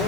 We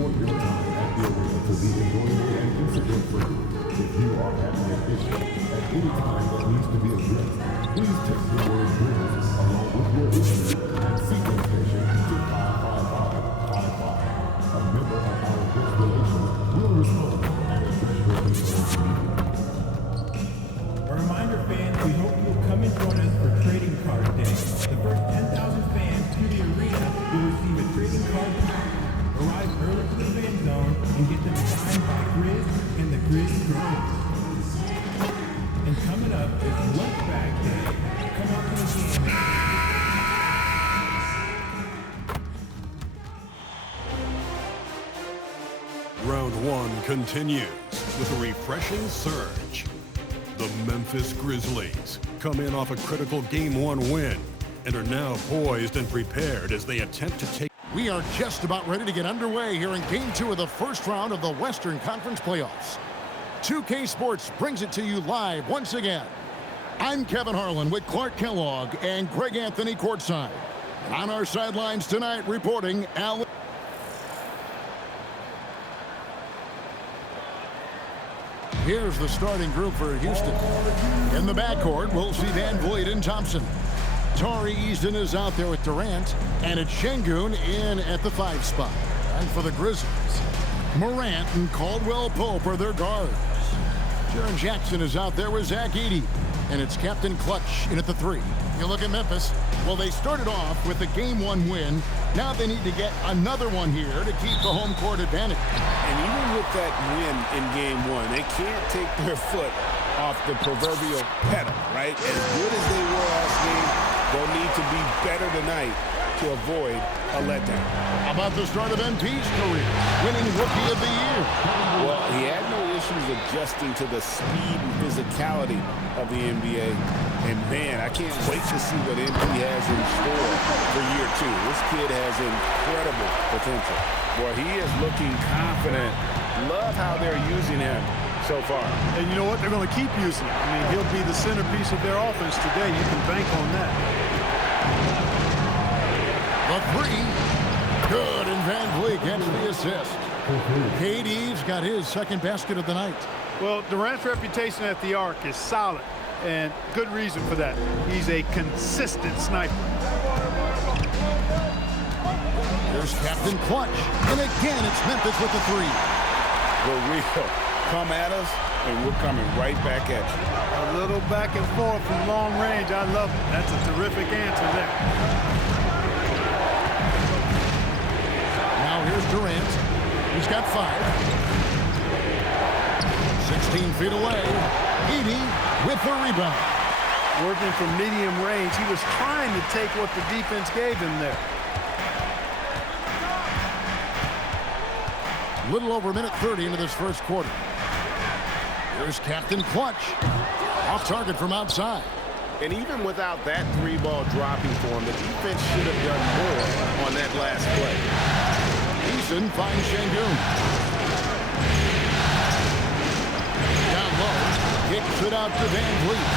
want your time at the arena to be enjoyable and incident-free. If you are having an issue at any time that needs to be addressed, please text the word "Grizz" along with your issue and sequence station to 55555. A member of our guest relations will respond and address your concerns immediately. A reminder, fans, we hope you'll come and join us for Trading Card Day. The first 10,000 fans to the arena will receive a trading card pack. Arrive early to the fan zone and get them signed by Grizz and the Grizz Girls. And coming up is Lunch Bag Day. Come out to the game. Round one continues with a refreshing surge. The Memphis Grizzlies come in off a critical Game 1 win and are now poised and prepared as they attempt to take. We are just about ready to get underway here in Game 2 of the first round of the Western Conference Playoffs. 2K Sports brings it to you live once again. I'm Kevin Harlan with Clark Kellogg and Greg Anthony courtside. And on our sidelines tonight reporting Alan. Here's the starting group for Houston. In the backcourt, we'll see Van Vliet and Thompson. Tari Easton is out there with Durant, and it's Şengün in at the 5 spot. And for the Grizzlies, Morant and Caldwell Pope are their guards. Jaren Jackson is out there with Zach Edey, and it's Captain Clutch in at the 3. You look at Memphis, well, they started off with a Game 1 win. Now they need to get another one here to keep the home court advantage. And even with that win in Game 1, they can't take their foot off the proverbial pedal, right? As good as they were last game, they'll need to be better tonight to avoid a letdown. How about the start of MP's career, winning Rookie of the Year? Well, he had no issues adjusting to the speed and physicality of the NBA. And man, I can't wait to see what MP has in store for year 2. This kid has incredible potential. Boy, he is looking confident. Love how they're using him so far. And you know what? They're going to keep using him. I mean, he'll be the centerpiece of their offense today. You can bank on that. The 3. Good, and Van Vliet gets the assist. KD's got his second basket of the night. Well, Durant's reputation at the arc is solid, and good reason for that. He's a consistent sniper. There's Captain Clutch, and again it's Memphis with the 3. The real. Come at us, and we're coming right back at you. A little back and forth from long range. I love it. That's a terrific answer there. Now here's Durant. He's got 5. 16 feet away. Edey with the rebound. Working from medium range. He was trying to take what the defense gave him there. Little over a minute 30 into this first quarter. Here's Captain Clutch. Off target from outside. And even without that 3-ball dropping for him, the defense should have done more on that last play. Eason finds Şengün. Down low. Kicks it out to Van Vliet.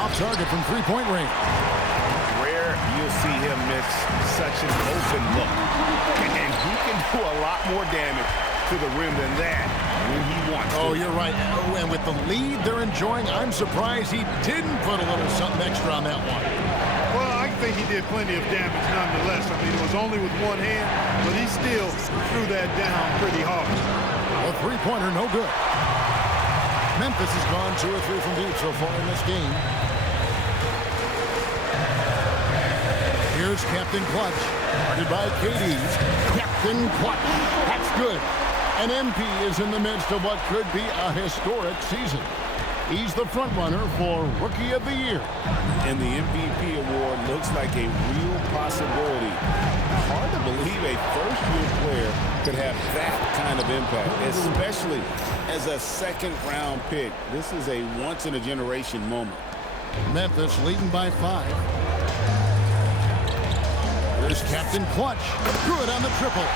Off target from 3-point range. Rare you'll see him miss such an open look. And he can do a lot more damage to the rim than that when he wants to. Oh, you're right. Oh, and with the lead they're enjoying, I'm surprised he didn't put a little something extra on that one. Well, I think he did plenty of damage nonetheless. I mean, it was only with one hand, but he still threw that down pretty hard. A 3-pointer, no good. Memphis has gone 2 or 3 from deep so far in this game. Here's Captain Clutch, guarded by KD. Captain Clutch, that's good. And MP is in the midst of what could be a historic season. He's the front runner for Rookie of the Year. And the MVP award looks like a real possibility. Hard to believe a first-year player could have that kind of impact, especially as a second-round pick. This is a once-in-a-generation moment. Memphis leading by 5. Here's Captain Clutch. Good on the triple.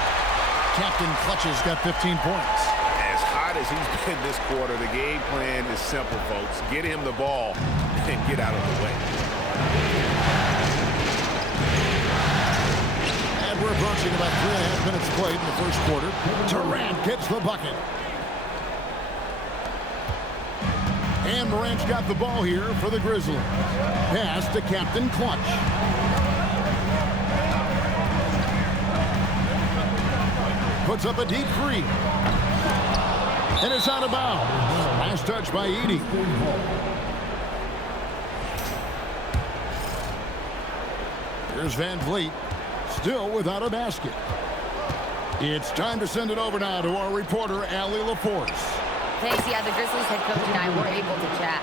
Captain Clutch has got 15 points. As hot as he's been this quarter, the game plan is simple, folks. Get him the ball and get out of the way. And we're approaching about 3.5 minutes played in the first quarter. Durant gets the bucket. And Morant's got the ball here for the Grizzlies. Pass to Captain Clutch. Puts up a deep three. And it's out of bounds. Last touch by Edey. Here's Van Vliet. Still without a basket. It's time to send it over now to our reporter, Allie LaForce. Thanks. Yeah, the Grizzlies head coach and I were able to chat.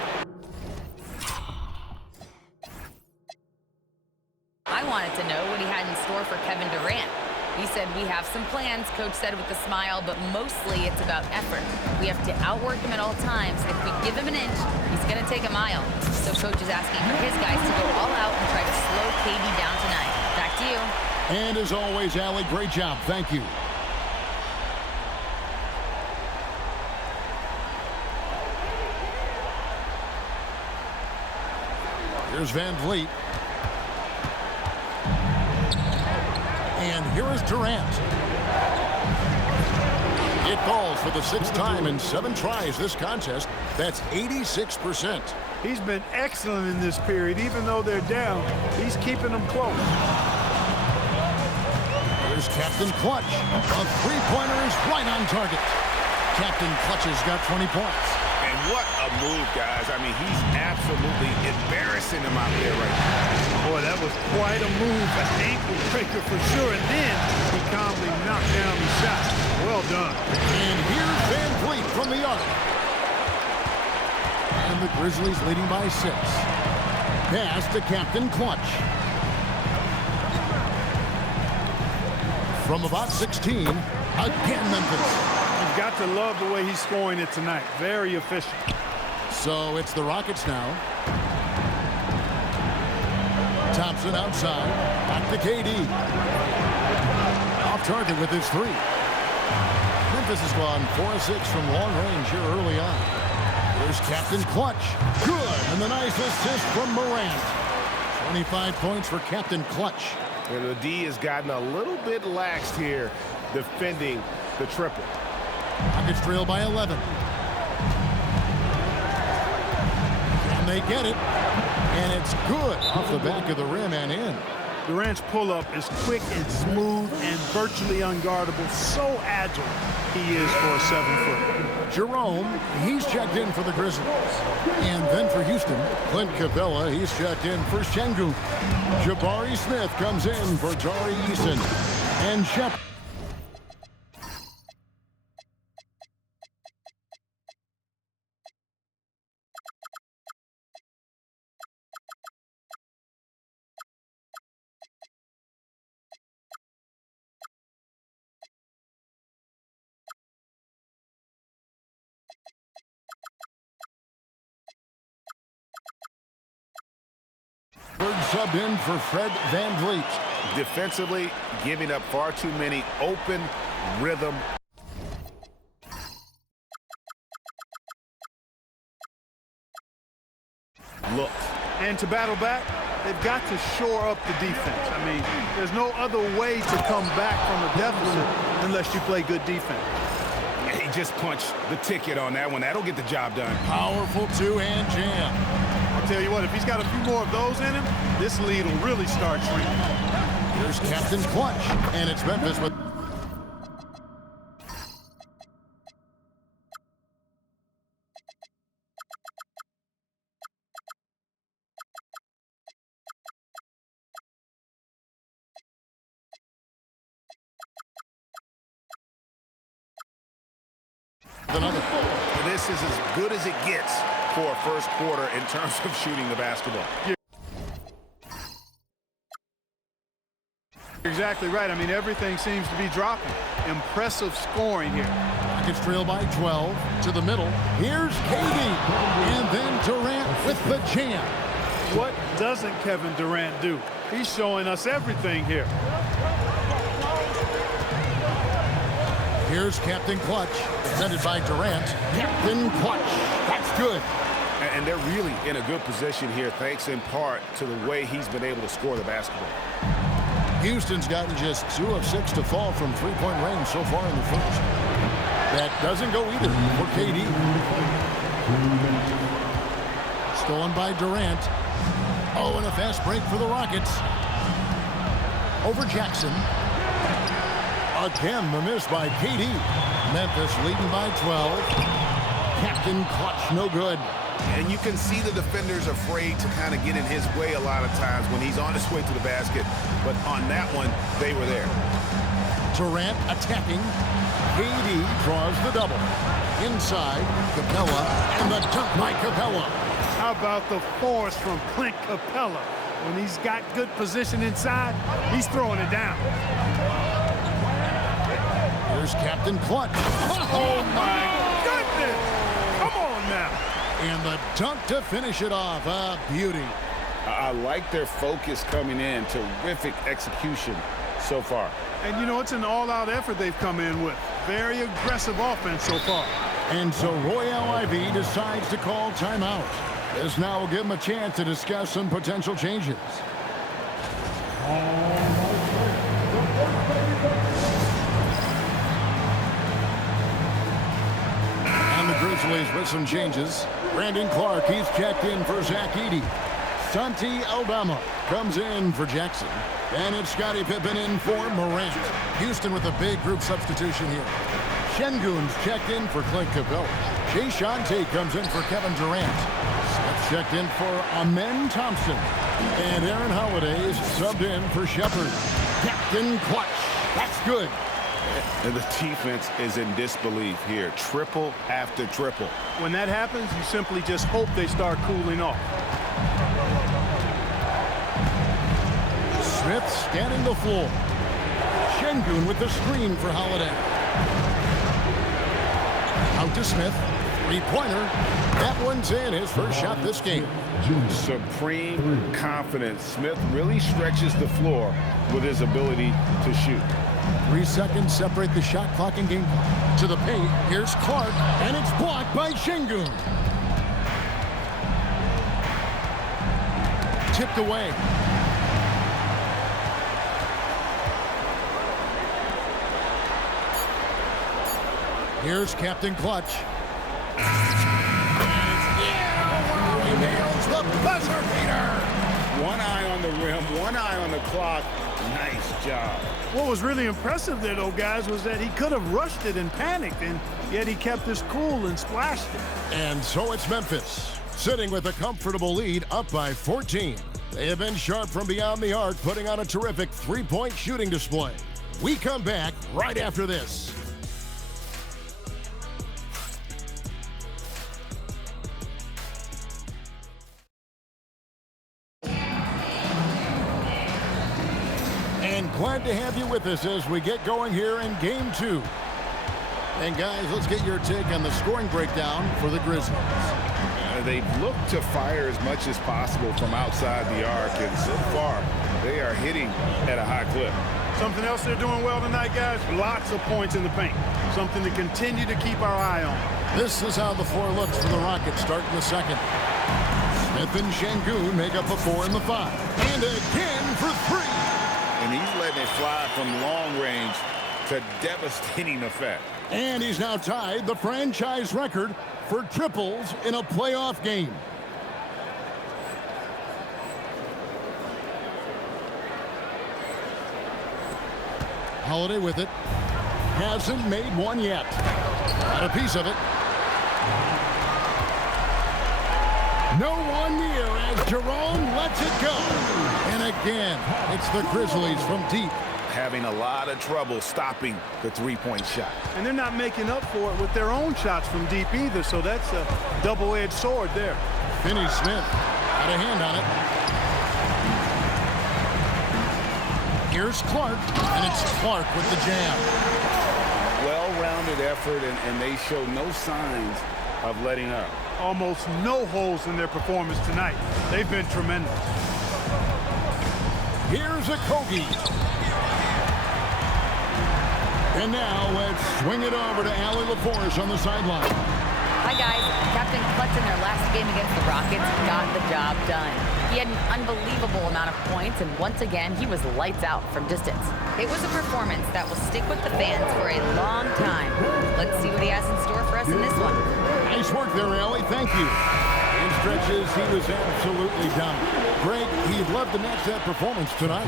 I wanted to know what he had in store for Kevin Durant. He said, we have some plans, Coach said with a smile, but mostly it's about effort. We have to outwork him at all times. If we give him an inch, he's going to take a mile. So Coach is asking for his guys to go all out and try to slow KD down tonight. Back to you. And as always, Allie, great job. Thank you. Here's Van Vliet. And here is Durant. It falls for the 6th time in 7 tries this contest. That's 86%. He's been excellent in this period. Even though they're down, he's keeping them close. Here's Captain Clutch. A three-pointer is right on target. Captain Clutch has got 20 points. And what a move, guys. I mean, he's absolutely embarrassing him out there right now. Boy, that was quite a move, an ankle breaker for sure. And then he calmly knocked down the shot. Well done. And here's Van Vliet from the arc. And the Grizzlies leading by 6. Pass to Captain Clutch. From about 16, again Memphis. You've got to love the way he's scoring it tonight. Very efficient. So it's the Rockets now. Thompson outside. Back to KD. Off target with his 3. Memphis has gone 4-6 from long range here early on. Here's Captain Clutch. Good. And the nice assist from Morant. 25 points for Captain Clutch. And the D has gotten a little bit laxed here defending the triple. Rockets trail by 11. And they get it. And it's good off the back of the rim and in. Durant's pull-up is quick and smooth and virtually unguardable. So agile he is for a 7-foot. Jerome, he's checked in for the Grizzlies. And then for Houston, Clint Capella, he's checked in for Şengün. Jabari Smith comes in for Tari Eason. And Shep. Subbed in for Fred Van Vliet. Defensively, giving up far too many open rhythm. Look. And to battle back, they've got to shore up the defense. I mean, there's no other way to come back from a deficit unless you play good defense. He just punched the ticket on that one. That'll get the job done. Powerful two-hand jam. I'll tell you what, if he's got a few more of those in him, this lead will really start shrinking. Here's Captain Clutch, and it's Memphis with... another. This is as good as it gets for a first quarter in terms of shooting the basketball. You're exactly right. I mean, everything seems to be dropping. Impressive scoring here. Rockets trail by 12 to the middle. Here's KD. And then Durant with the jam. What doesn't Kevin Durant do? He's showing us everything here. Here's Captain Clutch, defended by Durant. Captain Clutch, that's good. And they're really in a good position here, thanks in part to the way he's been able to score the basketball. Houston's gotten just 2 of 6 to fall from three-point range so far in the first. That doesn't go either for KD. Stolen by Durant. Oh, and a fast break for the Rockets. Over Jackson. Again, the miss by KD. Memphis leading by 12. Captain Clutch, no good. And you can see the defenders afraid to kind of get in his way a lot of times when he's on his way to the basket. But on that one, they were there. Durant attacking. KD draws the double. Inside, Capella, and the dunk by Capella. How about the force from Clint Capella? When he's got good position inside, he's throwing it down. Here's Captain Clutch. Oh, my goodness! Come on now. And the dunk to finish it off. A beauty. I like their focus coming in. Terrific execution so far. And, you know, it's an all-out effort they've come in with. Very aggressive offense so far. And so Royale Ivy decides to call timeout. This now will give him a chance to discuss some potential changes. And the Grizzlies with some changes. Brandon Clark, he's checked in for Zach Edey. Santi Aldama comes in for Jackson. And it's Scottie Pippen in for Morant. Houston with a big group substitution here. Şengün's checked in for Clint Capella. Jay Shante comes in for Kevin Durant. Smith checked in for Amen Thompson. And Aaron Holiday is subbed in for Shepard. Captain Clutch. That's good. And the defense is in disbelief here. Triple after triple. When that happens, you simply just hope they start cooling off. Smith scanning the floor. Şengün with the screen for Holiday. Out to Smith. Three-pointer. That one's in. His first shot this game. Supreme confidence. Smith really stretches the floor with his ability to shoot. 3 seconds separate the shot clock and game clock. To the paint. Here's Clark. And it's blocked by Şengün. Tipped away. Here's Captain Clutch. He nails the buzzer beater. One eye on the rim, one eye on the clock. Nice job. What was really impressive there, though, guys, was that he could have rushed it and panicked, and yet he kept his cool and splashed it. And so it's Memphis, sitting with a comfortable lead, up by 14. They have been sharp from beyond the arc, putting on a terrific three-point shooting display. We come back right after this. And glad to have you with us as we get going here in Game 2. And guys, let's get your take on the scoring breakdown for the Grizzlies. They've looked to fire as much as possible from outside the arc, and so far, they are hitting at a high clip. Something else they're doing well tonight, guys, lots of points in the paint. Something to continue to keep our eye on. This is how the floor looks for the Rockets starting the second. Smith and Şengün make up a 4 and the 5. And again for 3. And he's letting it fly from long range to devastating effect. And he's now tied the franchise record for triples in a playoff game. Holiday with it. Hasn't made one yet. Got a piece of it. No one near as Jerome lets it go. And again, it's the Grizzlies from deep. Having a lot of trouble stopping the three-point shot. And they're not making up for it with their own shots from deep either, so that's a double-edged sword there. Finney Smith got a hand on it. Here's Clark, and it's Clark with the jam. Well-rounded effort, and they show no signs of letting up. Almost no holes in their performance tonight. They've been tremendous. Here's a Kogi. And now let's swing it over to Allie LaForce on the sideline. Hi, guys. Captain Clutch in their last game against the Rockets got the job done. He had an unbelievable amount of points, and once again, he was lights out from distance. It was a performance that will stick with the fans for a long time. Let's see what he has in store for us in this one. Nice work there, Allie. Thank you. In stretches, he was absolutely dominant. Greg, he'd love to match that performance tonight.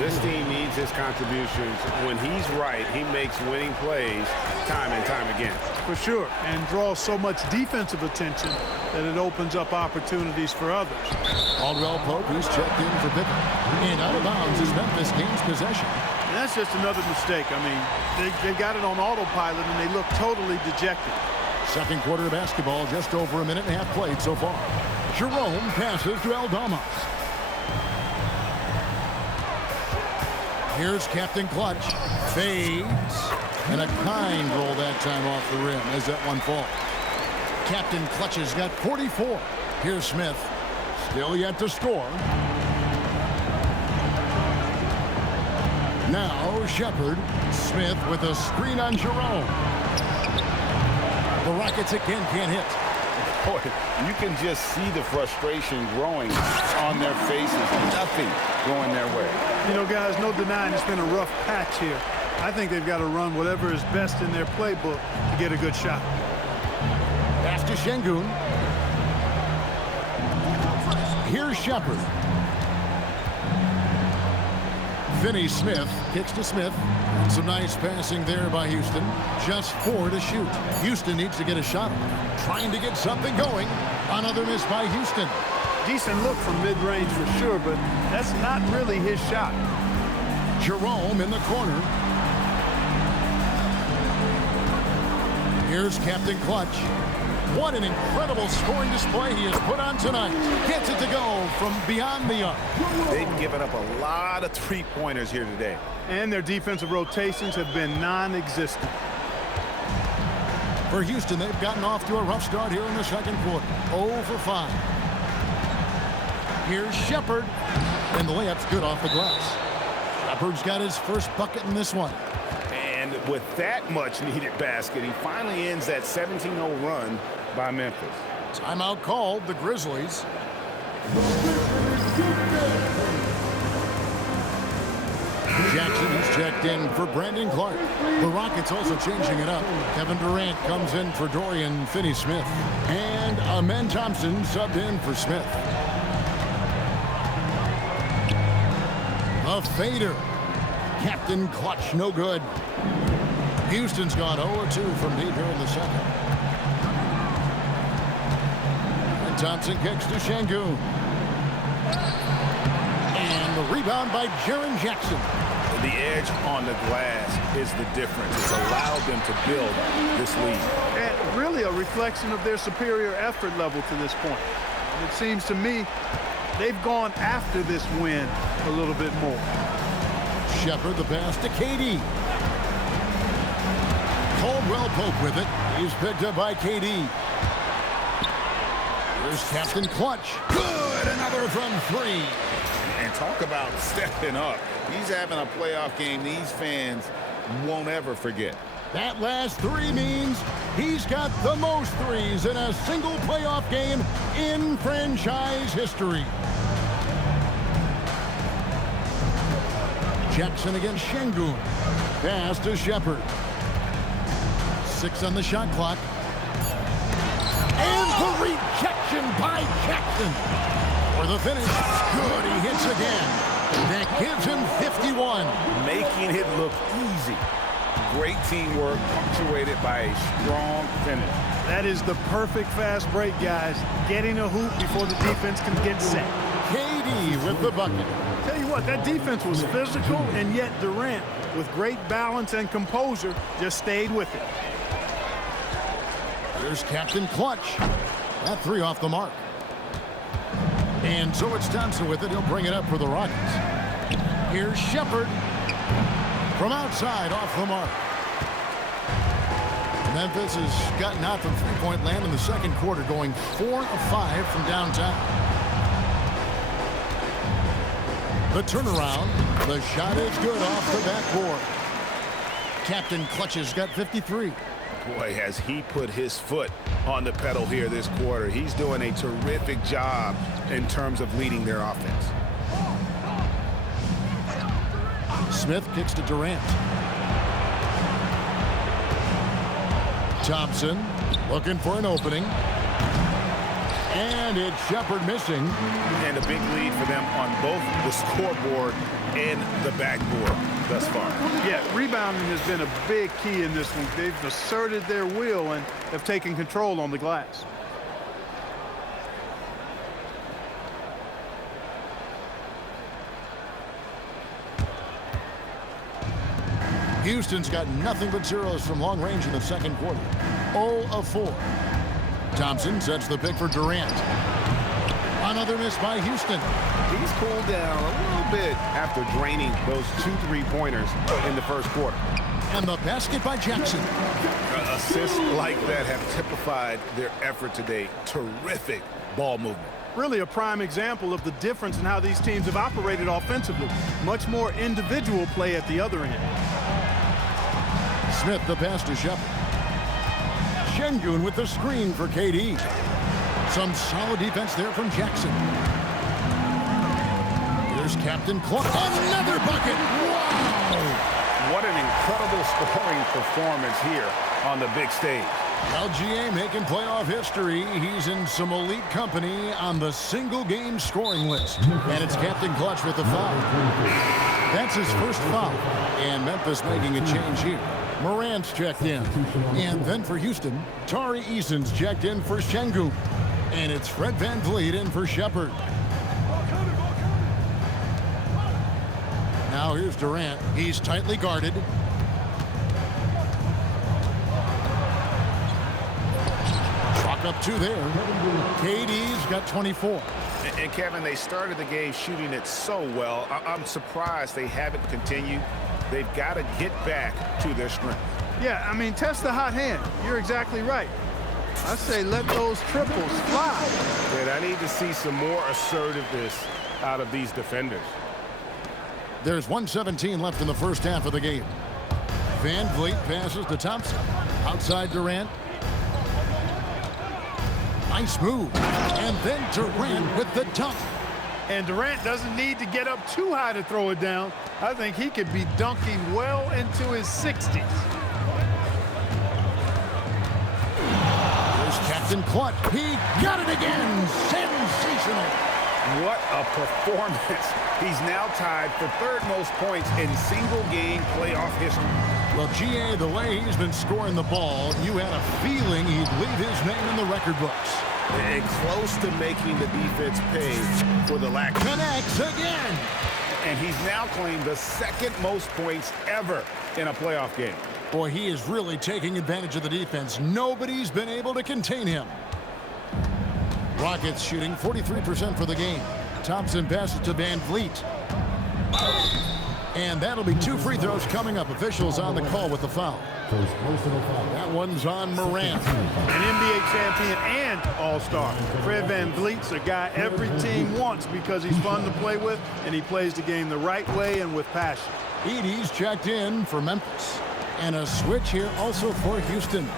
This team needs his contributions. When he's right, he makes winning plays time and time again. For sure, and draws so much defensive attention that it opens up opportunities for others. Caldwell Pope, who's checked in for pickup. And out of bounds as Memphis gains possession. And that's just another mistake. I mean, they got it on autopilot, and they look totally dejected. Second quarter basketball, just over a minute and a half played so far. Jerome passes to Aldamas. Here's Captain Clutch. Fades. And a kind roll that time off the rim as that one falls. Captain Clutch has got 44. Here's Smith. Still yet to score. Now Shepard. Smith with a screen on Jerome. The Rockets again can't hit. Boy, you can just see the frustration growing on their faces. Nothing going their way. You know, guys, no denying it's been a rough patch here. I think they've got to run whatever is best in their playbook to get a good shot. Pass to Şengün. Here's Shepard. Finney Smith kicks to Smith. And some nice passing there by Houston. Just 4 to shoot. Houston needs to get a shot. Trying to get something going. Another miss by Houston. Decent look from mid-range for sure, but that's not really his shot. Jerome in the corner. Here's Captain Clutch. What an incredible scoring display he has put on tonight. Gets it to go from beyond the arc. They've given up a lot of three-pointers here today. And their defensive rotations have been non-existent. For Houston, they've gotten off to a rough start here in the second quarter. 0 for 5. Here's Shepard. And the layup's good off the glass. Shepard's got his first bucket in this one. And with that much needed basket, he finally ends that 17-0 run by Memphis. Timeout called, the Grizzlies. Jackson is checked in for Brandon Clark. The Rockets also changing it up. Kevin Durant comes in for Dorian Finney-Smith. And Amen Thompson subbed in for Smith. A fader. Captain Clutch, no good. Houston's gone 0-2 from deep here in the second. And Thompson kicks to Şengün. And the rebound by Jaren Jackson. The edge on the glass is the difference. It's allowed them to build this lead. And really a reflection of their superior effort level to this point. And it seems to me they've gone after this win a little bit more. Shepard, the pass to KD. Caldwell Pope with it. He's picked up by KD. Here's Captain Clutch. Good, another from 3. And talk about stepping up. He's having a playoff game these fans won't ever forget. That last 3 means he's got the most threes in a single playoff game in franchise history. Jackson against Şengün. Pass to Shepard. 6 on the shot clock. And the rejection by Jackson. For the finish. Good, he hits again. That gives him 51. Making it look easy. Great teamwork punctuated by a strong finish. That is the perfect fast break, guys. Getting a hoop before the defense can get set. KD with the bucket. Tell you what, that defense was physical, and yet Durant, with great balance and composure, just stayed with it. Here's Captain Clutch. That 3 off the mark. And so it's Thompson with it. He'll bring it up for the Rockets. Here's Shepard. From outside, off the mark. Memphis has gotten out from three-point land in the second quarter, going 4 of 5 from downtown. The turnaround. The shot is good off the backboard. Captain Clutch has got 53. Boy, has he put his foot on the pedal here this quarter. He's doing a terrific job in terms of leading their offense. Smith kicks to Durant. Thompson looking for an opening. And it's Shepard missing. And a big lead for them on both the scoreboard and the backboard thus far. Yeah, rebounding has been a big key in this one. They've asserted their will and have taken control on the glass. Houston's got nothing but zeros from long range in the second quarter. 0 of 4. Thompson sets the pick for Durant. Another miss by Houston. He's cooled down a little bit after draining those 2 3-pointers in the first quarter. And the basket by Jackson. Assists like that have typified their effort today. Terrific ball movement. Really a prime example of the difference in how these teams have operated offensively. Much more individual play at the other end. Smith the pass to Shepard. Şengün with the screen for KD. Some solid defense there from Jackson. Here's Captain Clutch. Another bucket! Wow! What an incredible scoring performance here on the big stage. LGA making playoff history. He's in some elite company on the single-game scoring list. And it's Captain Clutch with the foul. That's his first foul. And Memphis making a change here. Morant's checked in. And then for Houston, Tari Eason's checked in for Şengün. And it's Fred VanVleet in for Shepard. Now here's Durant. He's tightly guarded. Chalk up 2 there. KD's got 24. And Kevin, they started the game shooting it so well. I'm surprised they haven't continued. They've got to get back to their strength. Yeah, I mean, test the hot hand. You're exactly right. I say let those triples fly. And I need to see some more assertiveness out of these defenders. There's 1:17 left in the first half of the game. VanVleet passes to Thompson. Outside Durant. Nice move. And then Durant with the dunk. And Durant doesn't need to get up too high to throw it down. I think he could be dunking well into his 60s. There's Captain Clutch. He got it again. Sensational. What a performance. He's now tied for 3rd most points in single-game playoff history. Well, GA, the way he's been scoring the ball, you had a feeling he'd leave his name in the record books. And close to making the defense pay for the lack. Connects again. And he's now claimed the 2nd most points ever in a playoff game. Boy, he is really taking advantage of the defense. Nobody's been able to contain him. Rockets shooting 43% for the game. Thompson passes to VanVleet. And that'll be 2 free throws coming up. Officials on the call with the foul. That one's on Morant. An NBA champion and all-star. Fred VanVleet's a guy every team wants because he's fun to play with and he plays the game the right way and with passion. Edey's checked in for Memphis. And a switch here also for Houston.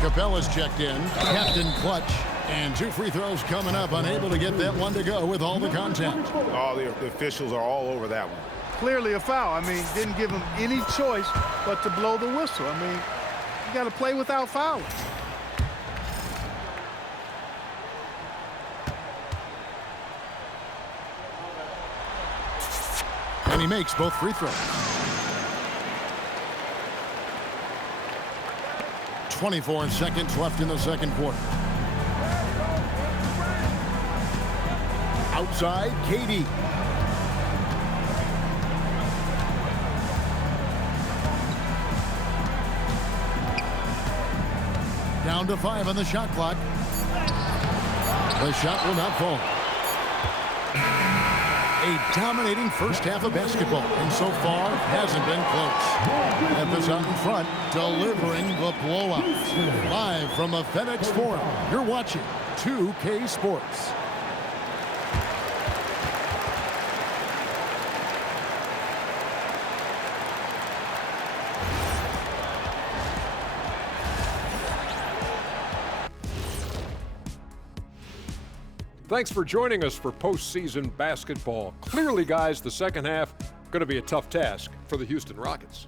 Capella's checked in. Captain Clutch. And 2 free throws coming up. Unable to get that one to go with all the contact. Oh, the officials are all over that one. Clearly a foul. I mean, didn't give him any choice but to blow the whistle. I mean, you got to play without fouling. And he makes both free throws. 24 seconds left in the second quarter. Outside, KD. Down to 5 on the shot clock. The shot will not fall. A dominating first half of basketball, and so far hasn't been close. Memphis out in front, delivering the blowout. Live from the FedEx Forum, you're watching 2K Sports. Thanks for joining us for postseason basketball. Clearly, guys, the second half going to be a tough task for the Houston Rockets.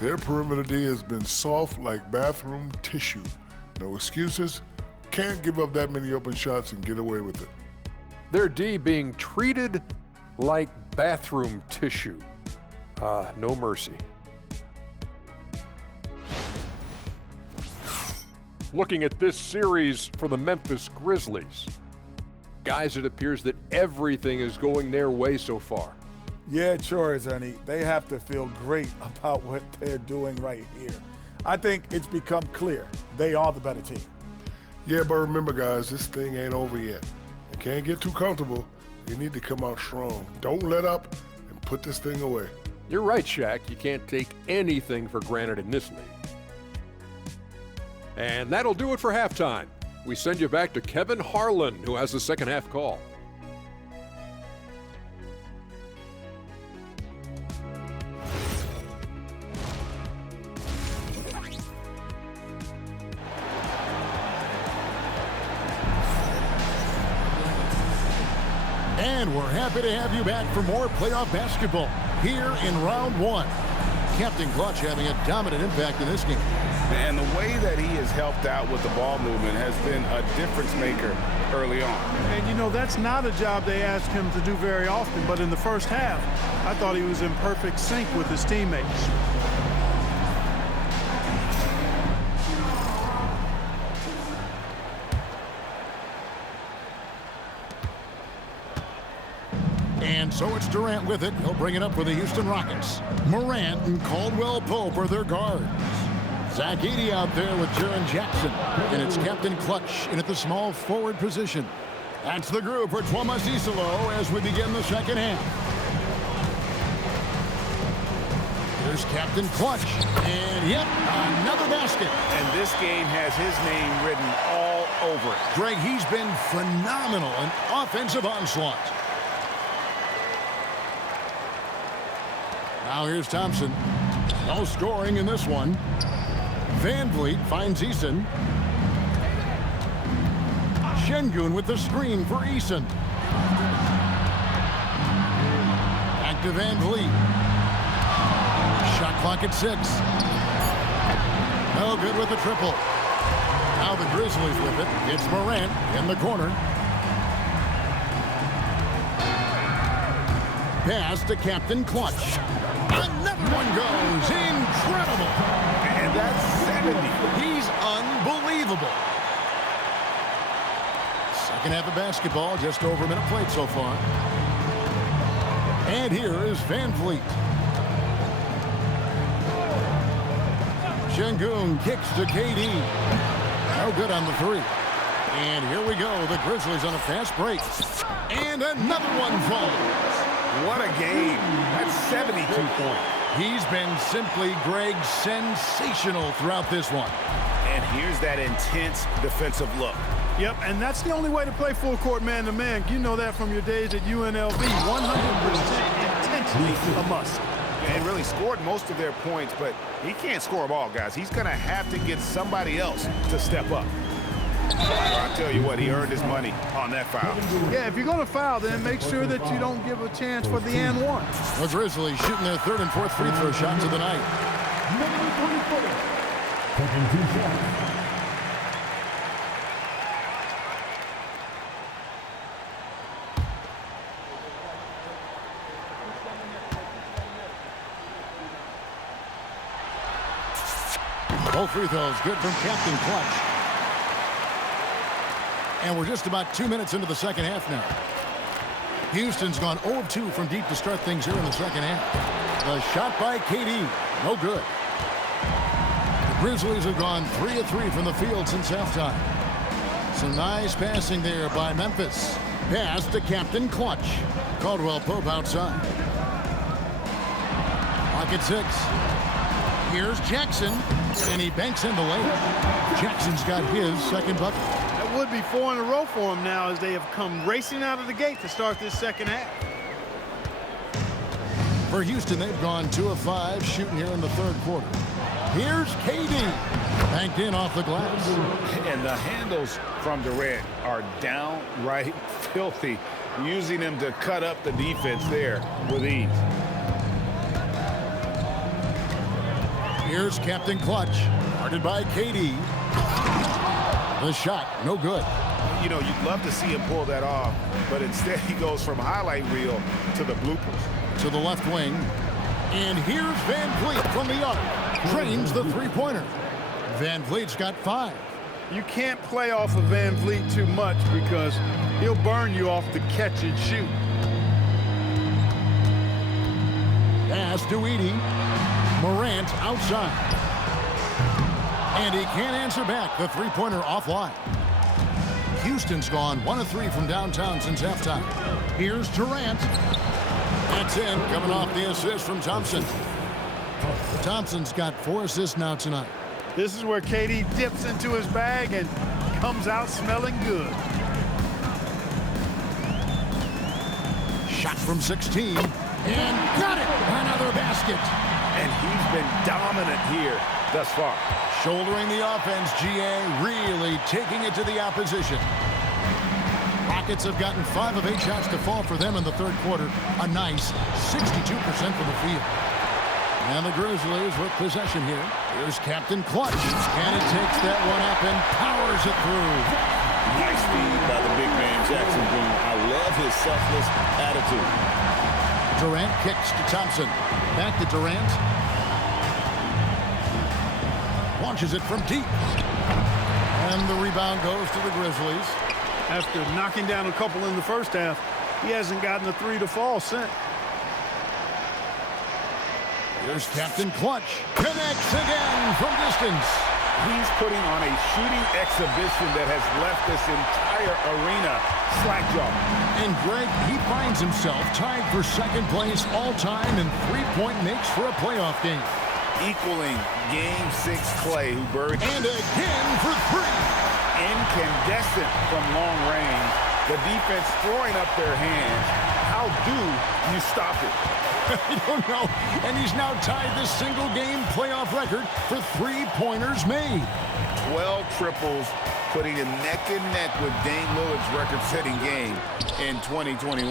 Their perimeter D has been soft like bathroom tissue. No excuses. Can't give up that many open shots and get away with it. Their D being treated like bathroom tissue. No mercy. Looking at this series for the Memphis Grizzlies. Guys, it appears that everything is going their way so far. Yeah, it sure is, honey. They have to feel great about what they're doing right here. I think it's become clear they are the better team. Yeah, but remember, guys, this thing ain't over yet. You can't get too comfortable. You need to come out strong. Don't let up and put this thing away. You're right, Shaq. You can't take anything for granted in this league. And that'll do it for halftime. We send you back to Kevin Harlan, who has the second half call. And we're happy to have you back for more playoff basketball here in round one. Captain Clutch having a dominant impact in this game. And the way that he has helped out with the ball movement has been a difference maker early on. And, you know, that's not a job they ask him to do very often, but in the first half, I thought he was in perfect sync with his teammates. And so it's Durant with it. He'll bring it up for the Houston Rockets. Morant and Caldwell Pope are their guards. Zach Edey out there with Jaren Jackson. And it's Captain Clutch in at the small forward position. That's the group for Tuama Cicelo as we begin the second half. Here's Captain Clutch. And yep, another basket. And this game has his name written all over it. Greg, he's been phenomenal in offensive onslaught. Now here's Thompson. No scoring in this one. Van Vliet finds Eason. Şengün with the screen for Eason. Back to Van Vliet. Shot clock at 6. No good with the triple. Now the Grizzlies with it. It's Morant in the corner. Pass to Captain Clutch. Another one goes. Incredible. And that's 70. He's unbelievable. Second half of basketball, just over a minute played so far. And here is Van Vliet. Şengün kicks to KD. No good on the three. And here we go. The Grizzlies on a fast break. And another one falls. What a game. That's 72 points. He's been simply, Greg, sensational throughout this one. And here's that intense defensive look. Yep, and that's the only way to play full court man-to-man. You know that from your days at UNLV. 100% intensity a must. And really scored most of their points, but he can't score them all, guys. He's going to have to get somebody else to step up. I'll tell you what, he earned his money on that foul. Yeah, if you're going to foul, then make sure that you don't give a chance for the and one. The Grizzlies shooting their third and fourth free throw shots of the night. Number 24, taking 2 shots. Both free throws good from Captain Clutch. And we're just about 2 minutes into the second half now. Houston's gone 0 of 2 from deep to start things here in the second half. The shot by KD, no good. The Grizzlies have gone 3 of 3 from the field since halftime. Some nice passing there by Memphis. Pass to Captain Clutch. Caldwell Pope outside. Pocket 6. Here's Jackson, and he banks in the lane. Jackson's got his second bucket. That would be 4 in a row for him now as they have come racing out of the gate to start this second half. For Houston, they've gone 2 of 5 shooting here in the third quarter. Here's KD. Banked in off the glass. And the handles from Durant are downright filthy, using him to cut up the defense there with ease. Here's Captain Clutch, guarded by KD. The shot, no good. You know, you'd love to see him pull that off, but instead he goes from highlight reel to the bloopers. To the left wing. And here's Van Vliet from the arc. Trains the three-pointer. Van Vliet's got 5. You can't play off of Van Vliet too much because he'll burn you off the catch and shoot. Pass to Edey. Morant outside. And he can't answer back. The three-pointer offline. Houston's gone 1 of 3 from downtown since halftime. Here's Durant. That's in, coming off the assist from Thompson. Thompson's got 4 assists now tonight. This is where KD dips into his bag and comes out smelling good. Shot from 16. And got it! Another basket. And he's been dominant here thus far. Shouldering the offense, GA really taking it to the opposition. Rockets have gotten 5 of 8 shots to fall for them in the third quarter. A nice 62% from the field. And the Grizzlies with possession here. Here's Captain Clutch. And it takes that one up and powers it through. Nice speed by the big man, Jackson Boone. I love his selfless attitude. Durant kicks to Thompson. Back to Durant. Launches it from deep. And the rebound goes to the Grizzlies. After knocking down a couple in the first half, he hasn't gotten a 3 to fall since. Here's Captain Clutch. Connects again from distance. He's putting on a shooting exhibition that has left this entire arena slack-jawed. And Greg, he finds himself tied for second place all-time in three-point makes for a playoff game. Equaling Game 6 Clay, who buried. And again for 3. Incandescent from long range. The defense throwing up their hands. How do you stop it? I don't know. And he's now tied the single-game playoff record for three-pointers made. 12 triples, putting him neck and neck with Dame Lillard's record-setting game in 2021.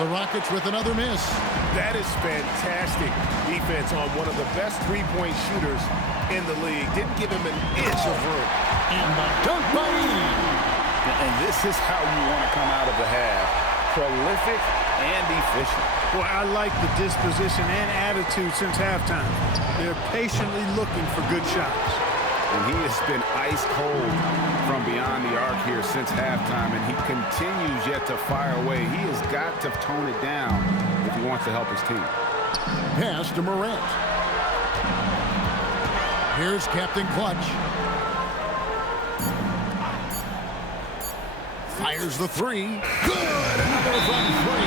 The Rockets with another miss. That is fantastic defense on one of the best three-point shooters in the league. Didn't give him an inch of room. And the dunk by Edey. And this is how you want to come out of the half. Prolific and efficient. Well, I like the disposition and attitude since halftime. They're patiently looking for good shots. And he has been ice cold from beyond the arc here since halftime, and he continues yet to fire away. He has got to tone it down if he wants to help his team. Pass to Morant. Here's Captain Clutch. Fires the 3. Good! Another from 3.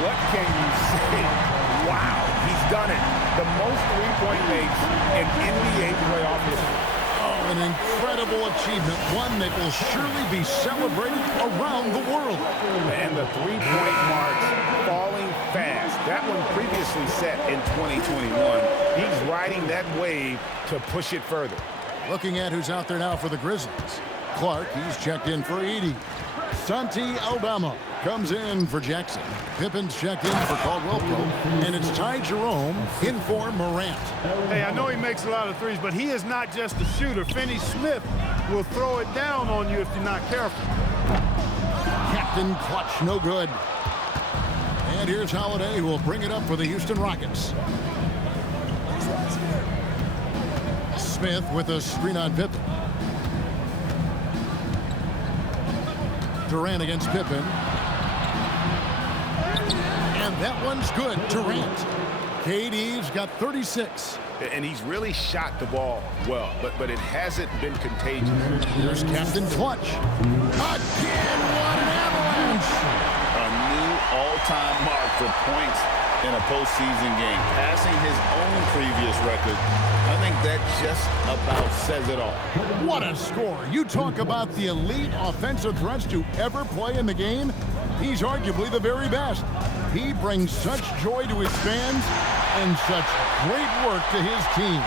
What can you say? Wow, he's done it. The most three-point makes in NBA playoff history. Oh, an incredible achievement. One that will surely be celebrated around the world. And the three-point marks falling fast. That one previously set in 2021. He's riding that wave to push it further. Looking at who's out there now for the Grizzlies. Clark, he's checked in for Edey. Santi Aldama comes in for Jackson. Pippen's checked in for Caldwell Pope. And it's Ty Jerome in for Morant. Hey, I know he makes a lot of threes, but he is not just a shooter. Finney Smith will throw it down on you if you're not careful. Captain Clutch, no good. And here's Holiday, who will bring it up for the Houston Rockets. Smith with a screen on Pippen. Durant against Pippen. And that one's good. Durant. KD's got 36. And he's really shot the ball well, but it hasn't been contagious. Here's Captain Clutch. Again, what an avalanche! A new all-time mark for points in a postseason game, passing his own previous record. I think that just about says it all. What a score. You talk about the elite offensive threats to ever play in the game. He's arguably the very best. He brings such joy to his fans and such great work to his team.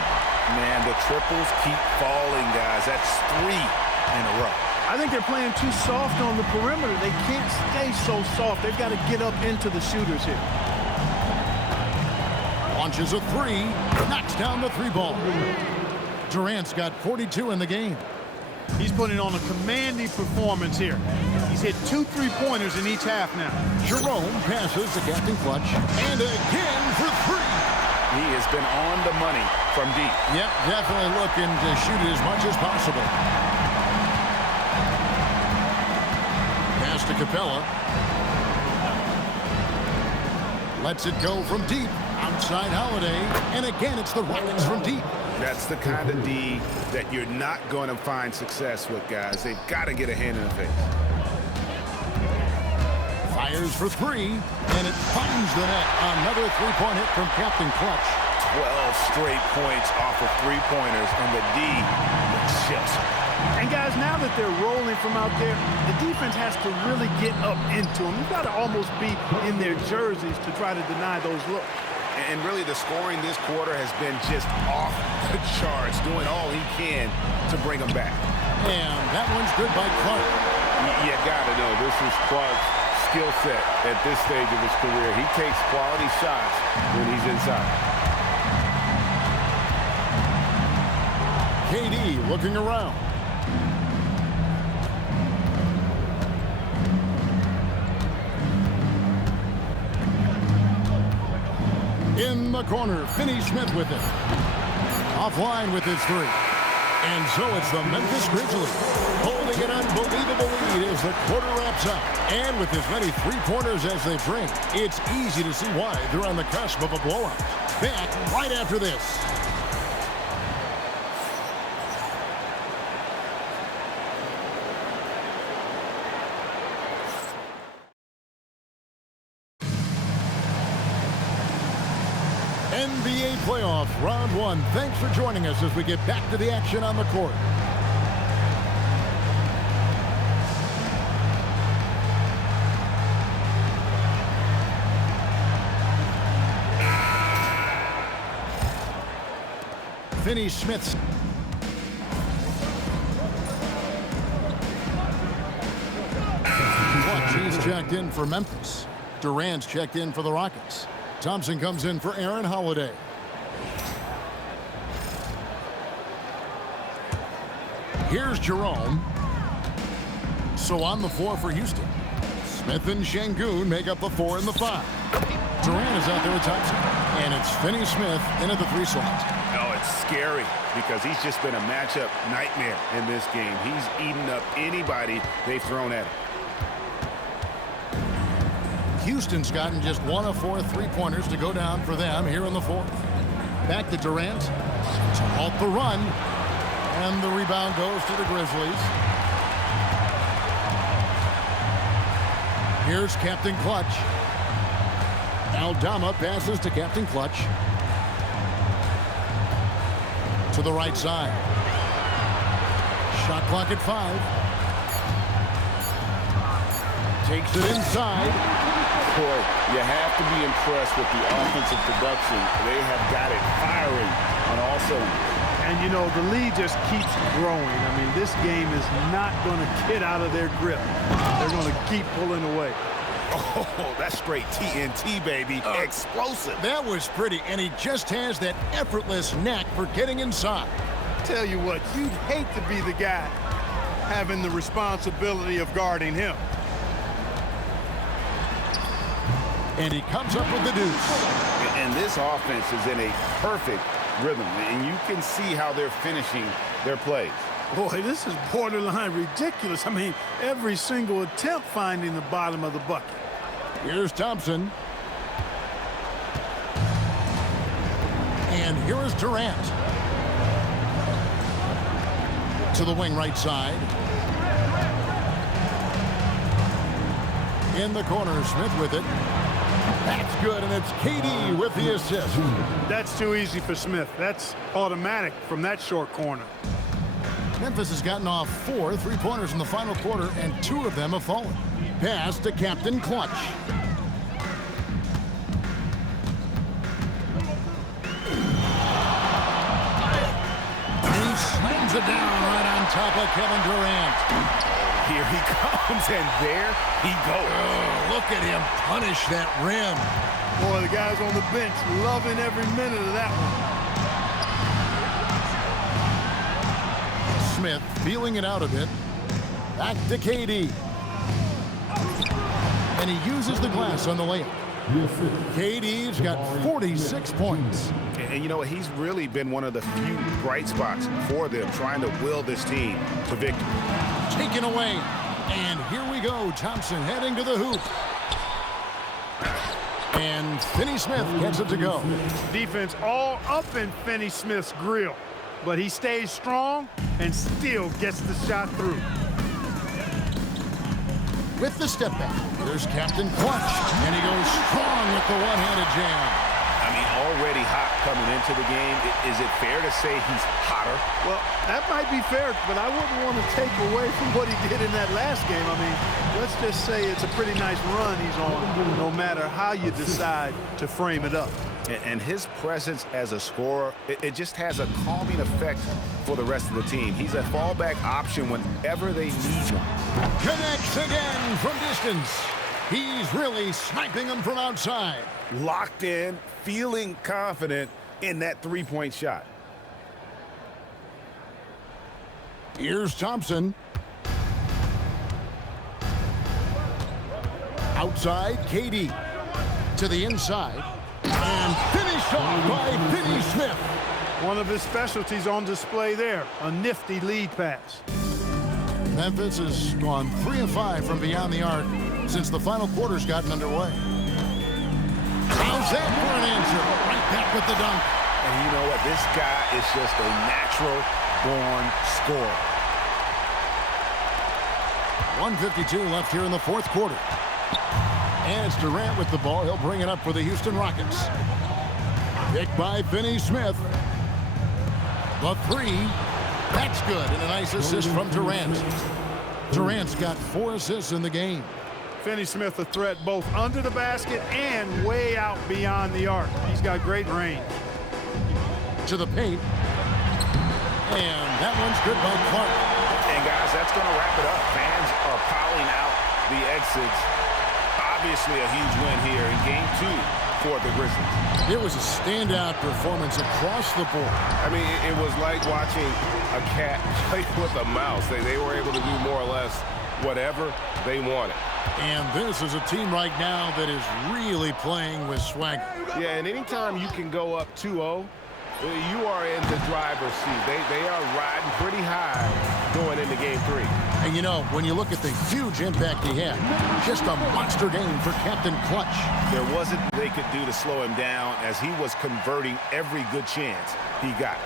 Man, the triples keep falling, guys. That's 3 in a row. I think they're playing too soft on the perimeter. They can't stay so soft. They've got to get up into the shooters here. Launches a 3, knocks down the 3-ball. Durant's got 42 in the game. He's putting on a commanding performance here. He's hit 2 3-pointers in each half now. Jerome passes to Captain Clutch, and again for 3. He has been on the money from deep. Yep, definitely looking to shoot it as much as possible. Pass to Capella. Lets it go from deep. Outside Holiday, and again it's the Rockets from deep. That's the kind of D that you're not going to find success with, guys. They've got to get a hand in the face. Fires for 3, and it finds the net. Another 3-point hit from Captain Clutch. 12 straight points off of 3-pointers, and the D looks just. And guys, now that they're rolling from out there, the defense has to really get up into them. You've got to almost be in their jerseys to try to deny those looks. And really, the scoring this quarter has been just off the charts, doing all he can to bring them back. And that one's good by Clark. You gotta know, this is Clark's skill set at this stage of his career. He takes quality shots when he's inside. KD looking around. In the corner, Finney-Smith with it. Offline with his 3. And so it's the Memphis Grizzlies holding an unbelievable lead as the quarter wraps up. And with as many 3-pointers as they bring, it's easy to see why they're on the cusp of a blowout. Back right after this. NBA playoff round 1. Thanks for joining us as we get back to the action on the court. Finney-Smith. He's checked in for Memphis. Durant's checked in for the Rockets. Thompson comes in for Aaron Holiday. Here's Jerome. So on the 4 for Houston. Smith and Şengün make up the 4 and the 5. Durant is out there with Thompson. And it's Finney-Smith into the 3 slot. Oh, it's scary because he's just been a matchup nightmare in this game. He's eaten up anybody they've thrown at him. Houston's gotten just 1 of 4 3-pointers to go down for them here in the 4th. Back to Durant to halt the run. And the rebound goes to the Grizzlies. Here's Captain Clutch. Aldama passes to Captain Clutch. To the right side. Shot clock at 5. Takes it inside. Boy, you have to be impressed with the offensive production. They have got it firing on all cylinders. And, you know, the lead just keeps growing. I mean, this game is not going to get out of their grip. They're going to keep pulling away. Oh, that's straight TNT, baby. Explosive. That was pretty, and he just has that effortless knack for getting inside. Tell you what, you'd hate to be the guy having the responsibility of guarding him. And he comes up with the deuce. And this offense is in a perfect rhythm, and you can see how they're finishing their plays. Boy, this is borderline ridiculous. I mean, every single attempt finding the bottom of the bucket. Here's Thompson. And here is Durant. To the wing right side. In the corner, Smith with it. That's good, and it's KD with the assist. That's too easy for Smith. That's automatic from that short corner. Memphis has gotten off 4 3-pointers in the final quarter, and 2 of them have fallen. Pass to Captain Clutch. He slams it down right on top of Kevin Durant. Here he comes, and there he goes. Oh, look at him punish that rim. Boy, the guys on the bench loving every minute of that one. Smith feeling it out a bit. Back to KD. And he uses the glass on the layup. KD's got 46 points. And you know, he's really been one of the few bright spots for them, trying to will this team to victory. Taken away. And here we go. Thompson heading to the hoop. And Finney Smith gets it to go. Defense all up in Finney Smith's grill. But he stays strong and still gets the shot through. With the step back, there's Captain Clutch. And he goes strong with the one-handed jam. I mean, already hot coming into the game. Is it fair to say he's hotter? Well, that might be fair, but I wouldn't want to take away from what he did in that last game. I mean, let's just say it's a pretty nice run he's on, no matter how you decide to frame it up. And his presence as a scorer, it just has a calming effect for the rest of the team. He's a fallback option whenever they need him. Connects again from distance. He's really sniping them from outside. Locked in, feeling confident in that three-point shot. Here's Thompson. Outside, KD. To the inside. And finished off by Finney Smith. One of his specialties on display there, a nifty lead pass. Memphis has gone 3 of 5 from beyond the arc since the final quarter's gotten underway. How's that for an answer? Right back with the dunk. And you know what? This guy is just a natural-born scorer. 1:52 left here in the fourth quarter. And it's Durant with the ball. He'll bring it up for the Houston Rockets. Picked by Finney Smith. The 3. That's good. And a nice assist from Durant. Durant's got 4 assists in the game. Finney Smith a threat both under the basket and way out beyond the arc. He's got great range. To the paint. And that one's good by Clark. And guys, that's going to wrap it up. Fans are piling out the exits. Obviously a huge win here in Game 2 for the Grizzlies. It was a standout performance across the board. I mean, it was like watching a cat play with a mouse. They were able to do more or less whatever they wanted. And this is a team right now that is really playing with swagger. Yeah, and anytime you can go up 2-0, you are in the driver's seat. They are riding pretty high going into Game 3. And you know, when you look at the huge impact he had, just a monster game for Captain Clutch. There wasn't they could do to slow him down as he was converting every good chance he got.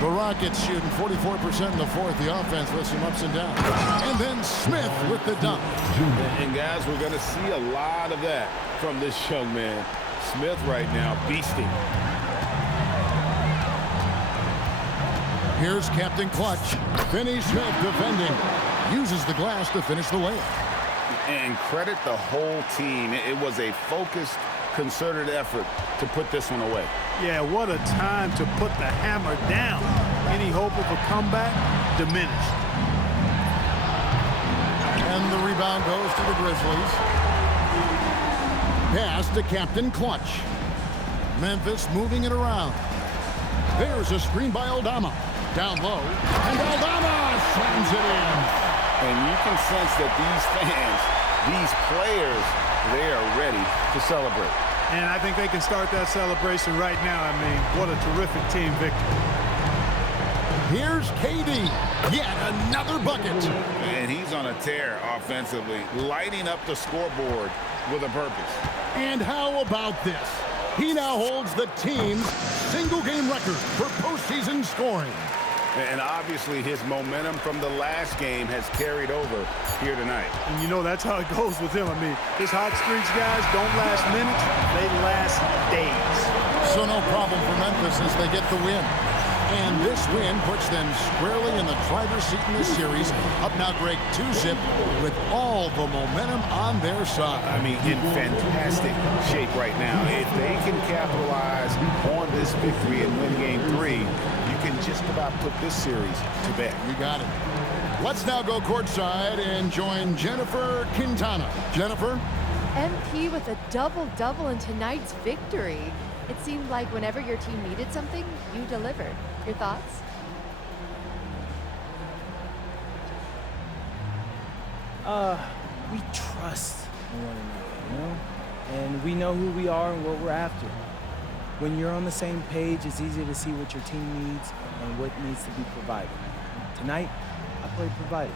The Rockets shooting 44% in the fourth. The offense with some ups and downs. And then Smith with the dunk. And guys, we're going to see a lot of that from this young man. Smith right now beasting. Here's Captain Clutch. Finney Smith defending. Uses the glass to finish the layup. And credit the whole team. It was a focused, concerted effort to put this one away. Yeah, what a time to put the hammer down. Any hope of a comeback diminished. And the rebound goes to the Grizzlies. Pass to Captain Clutch. Memphis moving it around. There's a screen by Aldama. Down low. And Aldama slams it in. And you can sense that these fans, these players, they are ready to celebrate. And I think they can start that celebration right now. I mean, what a terrific team victory. Here's KD. Yet another bucket. And he's on a tear offensively, lighting up the scoreboard with a purpose. And how about this? He now holds the team's single-game record for postseason scoring. And obviously his momentum from the last game has carried over here tonight. And you know that's how it goes with him. I mean, his hot streaks, guys, don't last minutes. They last days. So no problem for Memphis as they get the win. And this win puts them squarely in the driver's seat in this series. Up now, Greg, 2-zip with all the momentum on their side. I mean, in fantastic shape right now. If they can capitalize on this victory and win game 3, you can just about put this series to bed. You got it. Let's now go courtside and join Jennifer Quintana. Jennifer? MP with a double-double in tonight's victory. It seemed like whenever your team needed something, you delivered. Your thoughts? We trust one another, you know? And we know who we are and what we're after. When you're on the same page, it's easier to see what your team needs and what needs to be provided. Tonight, I played provider.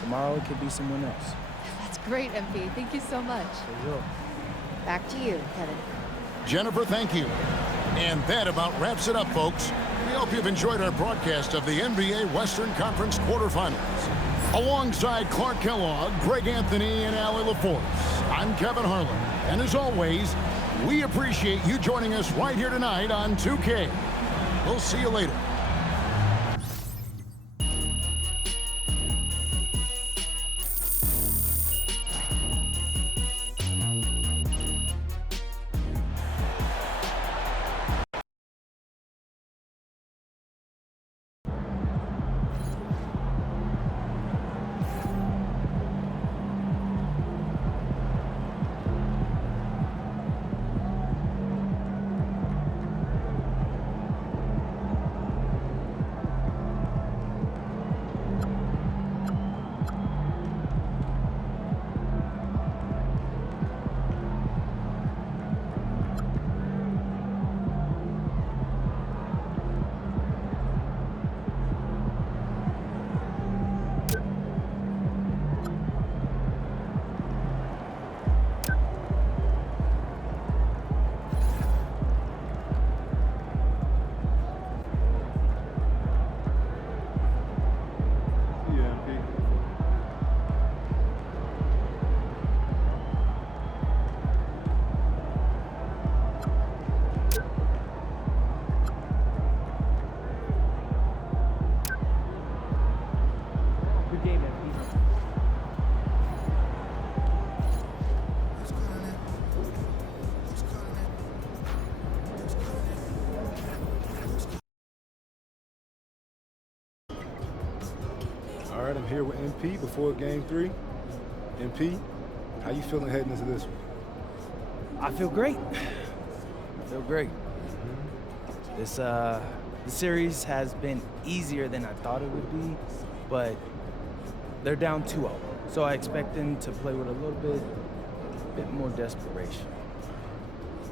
Tomorrow, it could be someone else. That's great, MP. Thank you so much. For real. Back to you, Kevin. Jennifer, thank you. And that about wraps it up, folks. We hope you've enjoyed our broadcast of the NBA Western Conference quarterfinals. Alongside Clark Kellogg, Greg Anthony, and Allie LaForce, I'm Kevin Harlan. And as always, we appreciate you joining us right here tonight on 2K. We'll see you later. All right, I'm here with MP before game 3. MP, how you feeling heading into this one? I feel great. I feel great. The series has been easier than I thought it would be, but they're down 2-0. So I expect them to play with a little bit more desperation.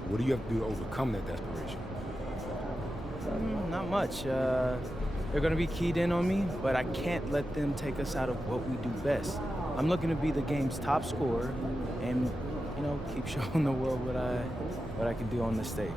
What do you have to do to overcome that desperation? Not much. They're going to be keyed in on me, but I can't let them take us out of what we do best. I'm looking to be the game's top scorer and, you know, keep showing the world what I can do on the stage.